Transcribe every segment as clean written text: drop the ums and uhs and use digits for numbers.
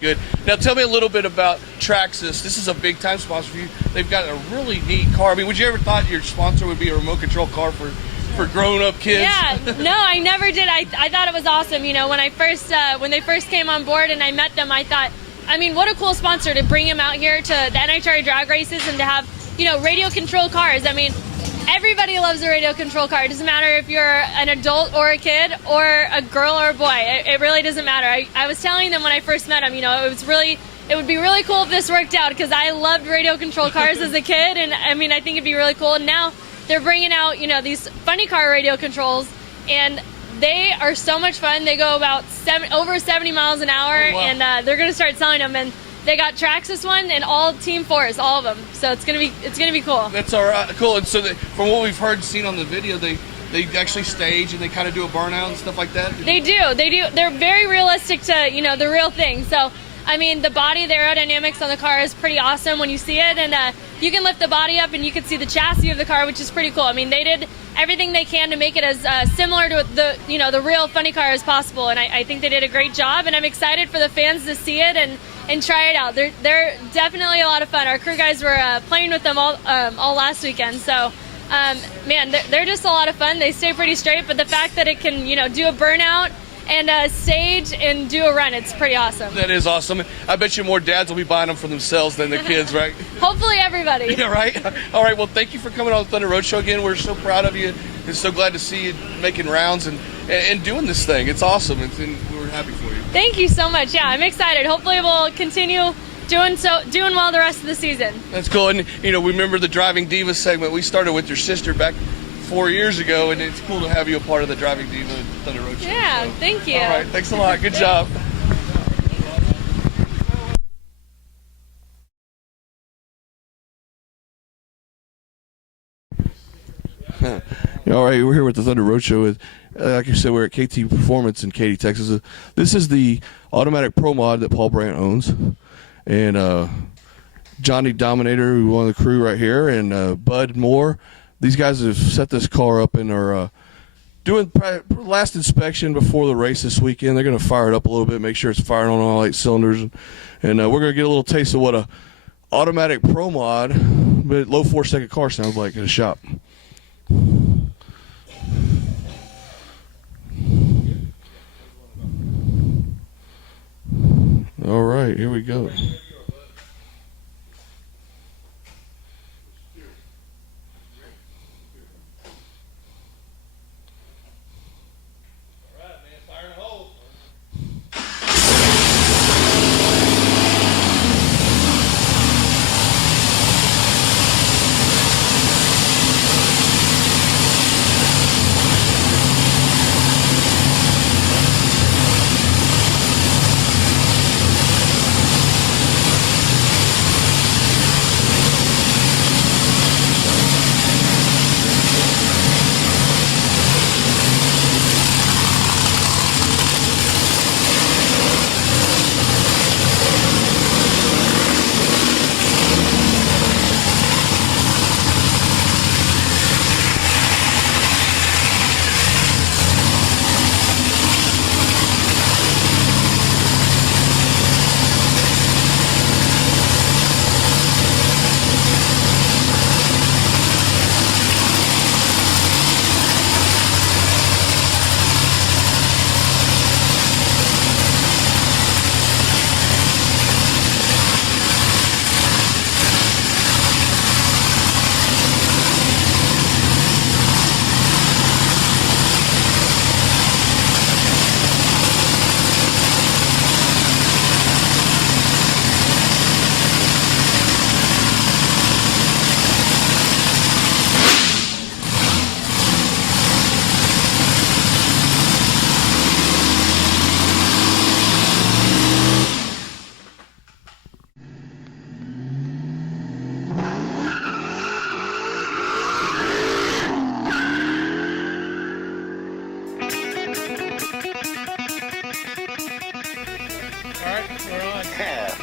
Good. Now tell me a little bit about Traxxas. This is a big time sponsor for you. They've got a really neat car. I mean, would you ever thought your sponsor would be a remote control car for grown up kids? Yeah, no, I never did. I thought it was awesome. You know, when they first came on board and I met them, I thought, I mean, what a cool sponsor to bring them out here to the NHRA drag races and to have, you know, radio control cars. I mean, everybody loves a radio control car. It doesn't matter if you're an adult or a kid or a girl or a boy. It really doesn't matter. I was telling them when I first met them, you know, it would be really cool if this worked out because I loved radio control cars as a kid, and I mean, I think it'd be really cool. And now they're bringing out, you know, these funny car radio controls, and they are so much fun. They go about over 70 miles an hour, oh, wow. and they're going to start selling them. And they got Traxxas one and all Team Force, all of them. So it's gonna be cool. That's all right, cool. And so from what we've heard and seen on the video, they actually stage and they kind of do a burnout and stuff like that. They do. They're very realistic to, you know, the real thing. So I mean, the body, the aerodynamics on the car is pretty awesome when you see it, and you can lift the body up and you can see the chassis of the car, which is pretty cool. I mean, they did everything they can to make it as similar to the real funny car as possible, and I think they did a great job, and I'm excited for the fans to see it and try it out. They're definitely a lot of fun. Our crew guys were playing with them all last weekend, so man, they're just a lot of fun. They stay pretty straight, but the fact that it can, you know, do a burnout and stage and do a run, it's pretty awesome. That is awesome. I bet you more dads will be buying them for themselves than the kids, right? Hopefully everybody. Yeah, right? All right, well, thank you for coming on the Thunder Road Show again. We're so proud of you and so glad to see you making rounds and doing this thing. It's awesome, and we're happy for you. Thank you so much. Yeah, I'm excited. Hopefully we'll continue doing well the rest of the season. That's cool. And, you know, we remember the Driving Diva segment. We started with your sister back 4 years ago, and it's cool to have you a part of the Driving Diva Thunder Road Show. Yeah, so, thank you. All right, thanks a lot. Good job. All right, we're here with the Thunder Road Show. Like I said, we're at KT Performance in Katy, Texas. This is the automatic Pro Mod that Paul Brandt owns, and Johnny Dominator, who won the crew right here, and Bud Moore. These guys have set this car up and are doing last inspection before the race this weekend. They're going to fire it up a little bit, make sure it's firing on all 8 cylinders, and we're going to get a little taste of what a automatic Pro Mod, but low 4-second car sounds like at a shop. All right, here we go.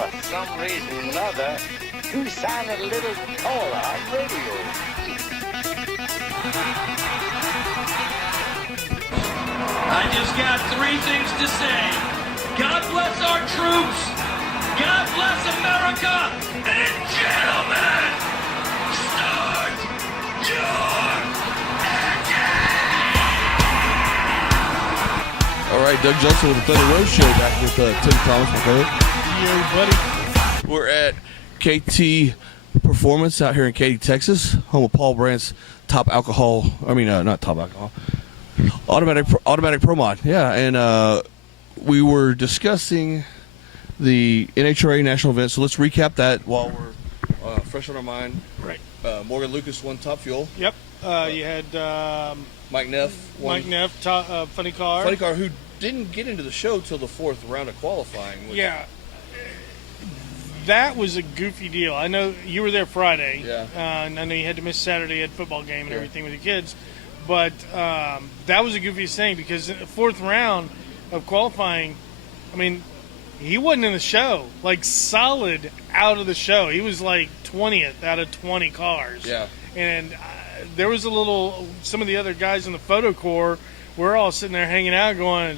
For some reason or another, you sounded a little taller on radio. I just got 3 things to say. God bless our troops. America and gentlemen, start your All right, Doug Johnson with the Thunder Road Show, back with Tim Thomas, my co-host. We're at KT Performance out here in Katy, Texas, home of Paul Brandt's top alcohol. I mean, not top alcohol. Automatic Pro Mod. Yeah, and we were discussing the NHRA national event. So let's recap that while we're fresh on our mind. Right. Morgan Lucas won Top Fuel. Yep. You had Mike Neff won. Mike Neff, Funny Car. Funny Car, who didn't get into the show till the fourth round of qualifying. Yeah. That was a goofy deal. I know you were there Friday. Yeah. And I know you had to miss Saturday. You had football game and Yeah. everything with the kids. But that was the goofiest thing because the fourth round of qualifying, I mean, he wasn't in the show. Like, solid out of the show. He was like 20th out of 20 cars. Yeah. And there was some of the other guys in the photo corps, we're all sitting there hanging out going,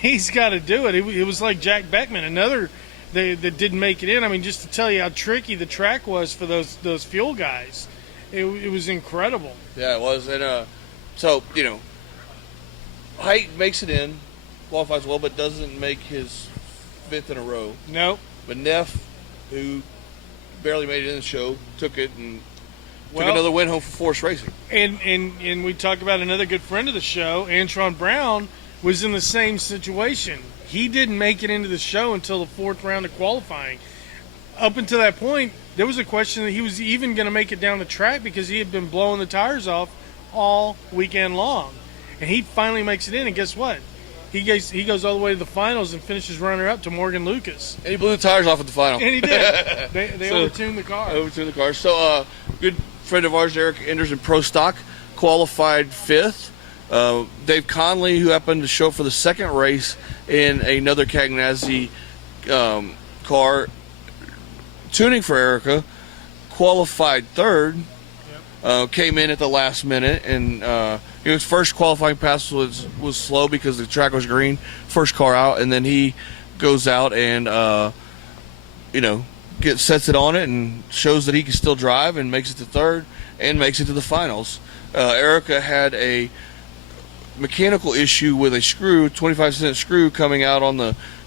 he's got to do it. It was like Jack Beckman, another that didn't make it in. I mean, just to tell you how tricky the track was for those fuel guys. It was incredible. Yeah, it was. And so, you know, Height makes it in, qualifies well, but doesn't make his fifth in a row. Nope. But Neff, who barely made it in the show, took it and took Well, another win home for Force Racing. And we talk about another good friend of the show, Antron Brown, was in the same situation. He didn't make it into the show until the fourth round of qualifying. Up until that point, there was a question that he was even going to make it down the track because he had been blowing the tires off all weekend long. And he finally makes it in, and guess what? He goes all the way to the finals and finishes runner-up to Morgan Lucas. And he blew the tires off at the final. And he did. They So- overtuned the car. Overtuned the car. So, good friend of ours, Eric Enders in Pro Stock, qualified fifth. Dave Conley, who happened to show up for the second race in another Cagnazzi car, tuning for Erica, qualified third. Came in at the last minute, and his first qualifying pass was slow because the track was green. First car out, and then he goes out and sets it on it and shows that he can still drive and makes it to third and makes it to the finals. Erica had a mechanical issue with a screw, 25-cent screw coming out on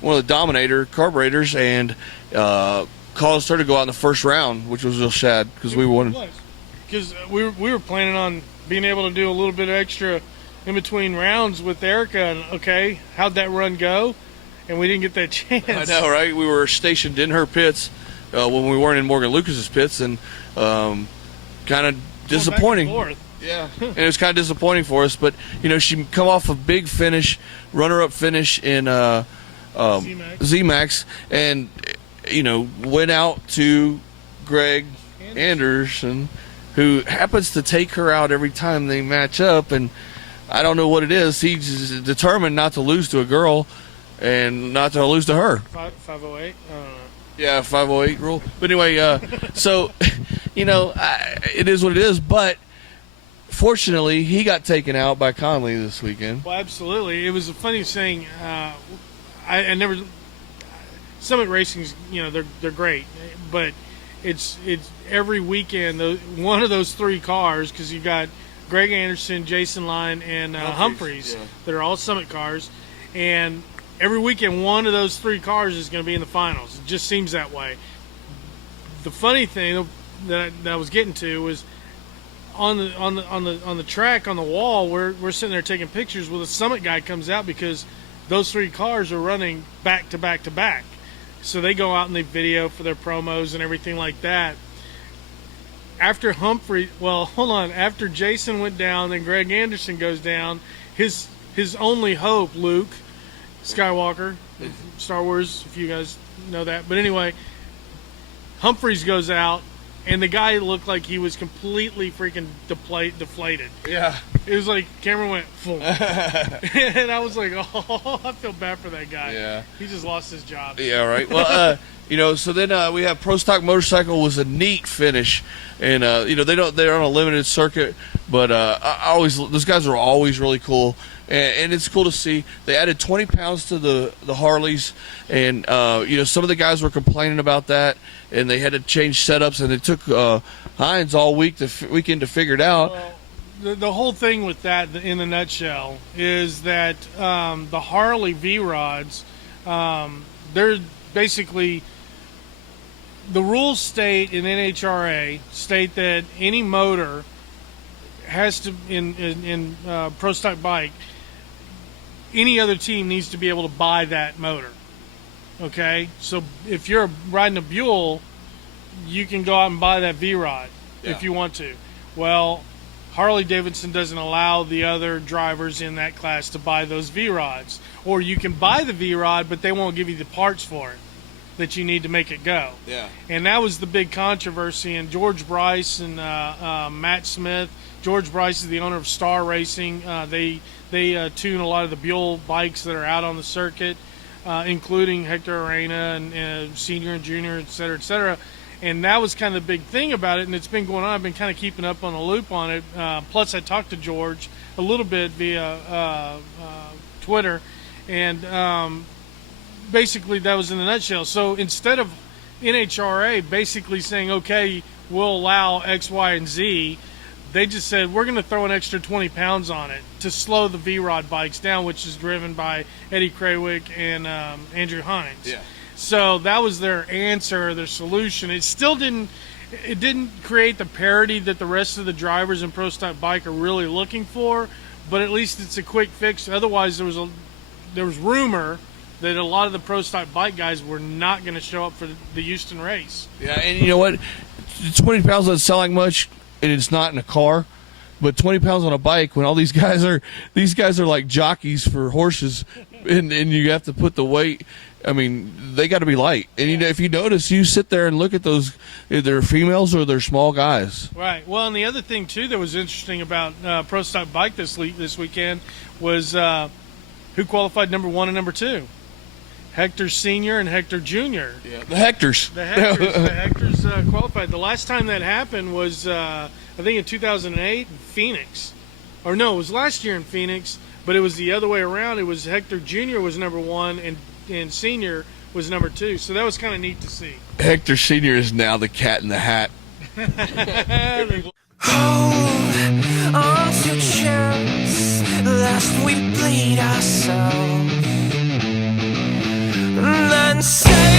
one of the Dominator carburetors, and caused her to go out in the first round, which was real sad because we wanted. Because we were planning on being able to do a little bit of extra in between rounds with Erica. And okay, how'd that run go? And we didn't get that chance. I know, right? We were stationed in her pits when we weren't in Morgan Lucas's pits, and kind of disappointing. Back and forth. Yeah, and it was kind of disappointing for us. But she come off a big finish, runner-up finish in Z-Max, and went out to Greg Anderson, who happens to take her out every time they match up, and I don't know what it is. He's determined not to lose to a girl and not to lose to her. 508. Yeah, 508 rule. But anyway, so it is what it is. But fortunately, he got taken out by Conley this weekend. Well, absolutely. It was a funny thing. I never. Summit Racing's, they're great, but it's every weekend one of those three cars, because you got Greg Anderson, Jason Line, and Humphreys yeah. that are all Summit cars, and every weekend one of those three cars is going to be in the finals. It just seems that way. The funny thing that I was getting to was on the track, on the wall, we're sitting there taking pictures. Well, the Summit guy comes out because those three cars are running back to back to back. So they go out and they video for their promos and everything like that. After after Jason went down, then Greg Anderson goes down. His only hope, Luke Skywalker, Star Wars, if you guys know that. But anyway, Humphreys goes out, and the guy looked like he was completely freaking deflated. Yeah. It was like camera went full. And I was like, oh, I feel bad for that guy. Yeah. He just lost his job. Yeah, right. Well, so then we have Pro Stock Motorcycle was a neat finish, and they're on a limited circuit, but those guys are always really cool. and it's cool to see. They added 20 pounds to the Harleys, and some of the guys were complaining about that, and they had to change setups, and it took Hines all weekend to figure it out. Well, the whole thing with that, in a nutshell, is that the Harley V-Rods, they're basically, the rules state in NHRA state that any motor has to, in Pro Stock Bike, any other team needs to be able to buy that motor. Okay? So if you're riding a Buell, you can go out and buy that V-Rod if you want to. Well, Harley Davidson doesn't allow the other drivers in that class to buy those V-Rods. Or you can buy the V-Rod, but they won't give you the parts for it that you need to make it go. Yeah. And that was the big controversy. And George Bryce and Matt Smith. George Bryce is the owner of Star Racing. They tune a lot of the Buell bikes that are out on the circuit, including Hector Arena and Senior and Junior, et cetera, et cetera. And that was kind of the big thing about it, and it's been going on. I've been kind of keeping up on the loop on it. Plus, I talked to George a little bit via Twitter, and basically that was in a nutshell. So instead of NHRA basically saying, okay, we'll allow X, Y, and Z, they just said, we're going to throw an extra 20 pounds on it to slow the V-Rod bikes down, which is driven by Eddie Krawick and Andrew Hines. Yeah. So that was their answer, their solution. It still didn't create the parity that the rest of the drivers in Pro Stock Bike are really looking for, but at least it's a quick fix. Otherwise, there was rumor that a lot of the Pro Stock Bike guys were not going to show up for the Houston race. Yeah, and you know what? 20 pounds doesn't sound like much, and it's not in a car. But 20 pounds on a bike, when all these guys are like jockeys for horses, and you have to put the weight. I mean, they got to be light. And if you notice, you sit there and look at those, either they're females or they're small guys. Right. Well, and the other thing too that was interesting about Pro Stock Bike this weekend was who qualified number 1 and number 2. Hector Sr. and Hector Jr. Yeah, the Hectors. The Hectors qualified. The last time that happened was, I think, in 2008 in Phoenix. Or no, it was last year in Phoenix, but it was the other way around. It was Hector Jr. was number 1 and Sr. was number 2. So that was kind of neat to see. Hector Sr. is now the Cat in the Hat. Hold on to chance, lest we bleed ourselves, and then say